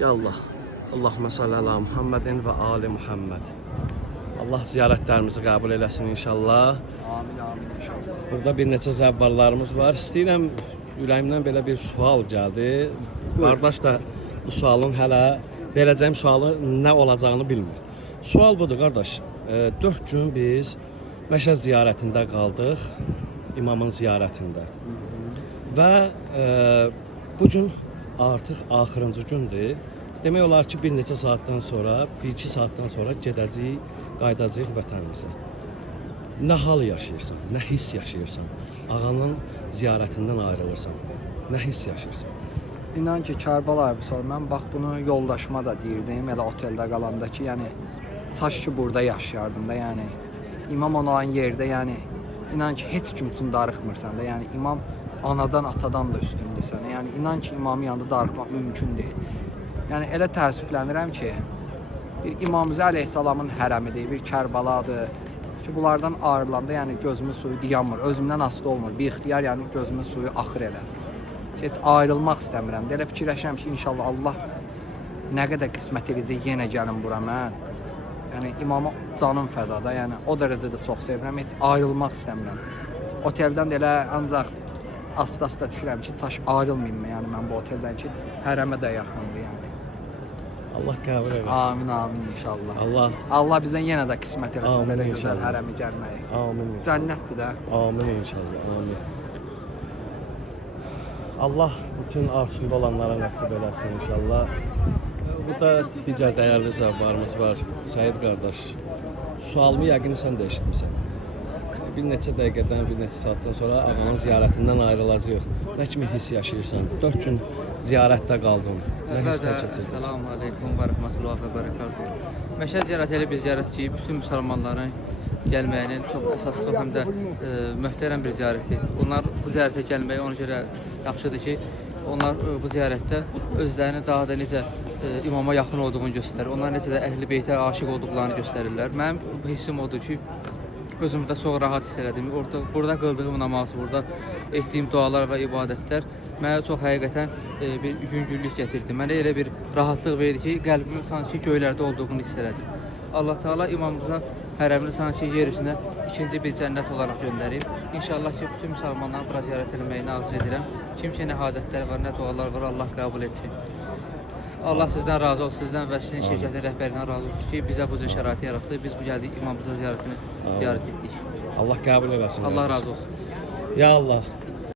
Ya Allah. Allahümme salli ala Muhammedin ve ali Muhammed. Allah ziyarətlərimizi qəbul eləsin inşallah. Amin, amin inşallah. Burada bir neçə zəvvarlarımız var. İstəyirəm, ürəyimdən belə bir sual gəldi. Qardaş da bu sualın hələ verəcəyim sualın nə olacağını bilmir. Sual budur qardaş. 4 gün biz Məşəd ziyarətində qaldıq. İmamın ziyarətində. Və bu gün artıq axırıncı gündür. Demək olar ki, bir neçə saatdan sonra, 1-2 saatdan sonra gedəcəyik, qaydacağıq vətənimizə. Nə hal yaşayırsan, nə hiss yaşayırsan, ağanın ziyarətindən ayrılırsan, nə hiss yaşayırsan? İnan ki, Kərbəlayı Vüsal, mən bax bunu yoldaşıma da deyirdim, elə oteldə qalanda ki, yəni çaş ki, burada yaşayardım da, yəni imam olan yerdə, yəni inan ki, heç kim üçün darıxmırsan da, yəni imam anadan, atadan da üstündür sənə. Yəni inan ki, imamın yanında darıxmaq mümkün deyil. Yəni elə təəssüflənirəm ki, bir İmam Hüseyn əleyhissalamın hərəmidir, bir Kərbaladır ki, bunlardan ayrılanda yəni gözümün suyu dayanmır, özümdən asılı olmur. Bir ixtiyar yəni gözümün suyu axır elə. Heç ayrılmaq istəmirəm. Elə fikirləşirəm ki, inşallah Allah nə qədər qismət edəcək yenə gəlim bura mən. Yəni imama canım fədada, yəni o dərəcədə çox sevirəm, heç ayrılmaq istəmirəm. Oteldən də elə ancaq asta-asta düşürəm ki, çaş ayrılmayım yəni mən bu oteldən ki, hərəmə də yaxındır yəni. Allah qəbul eləsin. Amin, amin inşallah. Allah bizə yenə də qismət eləsin Amin, belə gözəl inşallah. hərəmi gəlməyi. Amin. Cənnətdir də. Amin inşallah. Amin. Allah bütün arzusunda olanlara nəsib eləsin inşallah. Burada digər dəyərli zəvvarımız var. Səid qardaş. Sualımı yəqin sən də eşitmisən. Bir neçə dəqiqədən, bir neçə saatdan sonra ağanın ziyarətindən ayrılacağıq. Nə kimi hiss yaşayırsan? 4 gün ziyarətdə qaldın. Nə hisslər keçirdin? Selamun aleyküm və rəhmətullahi və bərəkatuhu. Məşəd ziyarəti elə bir ziyarət ki, bütün müsəlmanların gəlməyinin çox əsaslı, həm də möhtərəm bir ziyarəti. Onlar bu ziyarətə gəlməyi ona görə yaxşıdır ki, onlar bu ziyarətdə özlərini daha da necə imama yaxın olduğunu göstərir. Onlar necə də əhl-i beytə aşiq olduqlarını göstərirlər. Mənim hissim odur ki, özümdə çox rahat hiss elədim. Burada qıldığım namaz, burada etdiyim dualar və ibadətlər mənə çox həqiqətən bir yüngüllük gətirdi. Mənə elə bir rahatlıq verdi ki, qəlbimin sanki göylərdə olduğunu hiss elədim. Allah Teala imamımızın hərəmini sanki yer üzünə ikinci bir cənnət olaraq göndərib. İnşallah ki, bütün müsəlmanların bura ziyarət etməyini arzu edirəm. Kim ki, nə hacətlər var, nə dualar var, Allah qəbul etsin. Allah sizdən razı olsun, sizdən və sizin şirkətin rəhbərindən razı olsun ki, bizə bu cür şəraiti yaratdı. Biz bu gəldik imamımızın ziyarət etdik. Allah qəbul eləsin. Allah razı olsun. Ya Allah.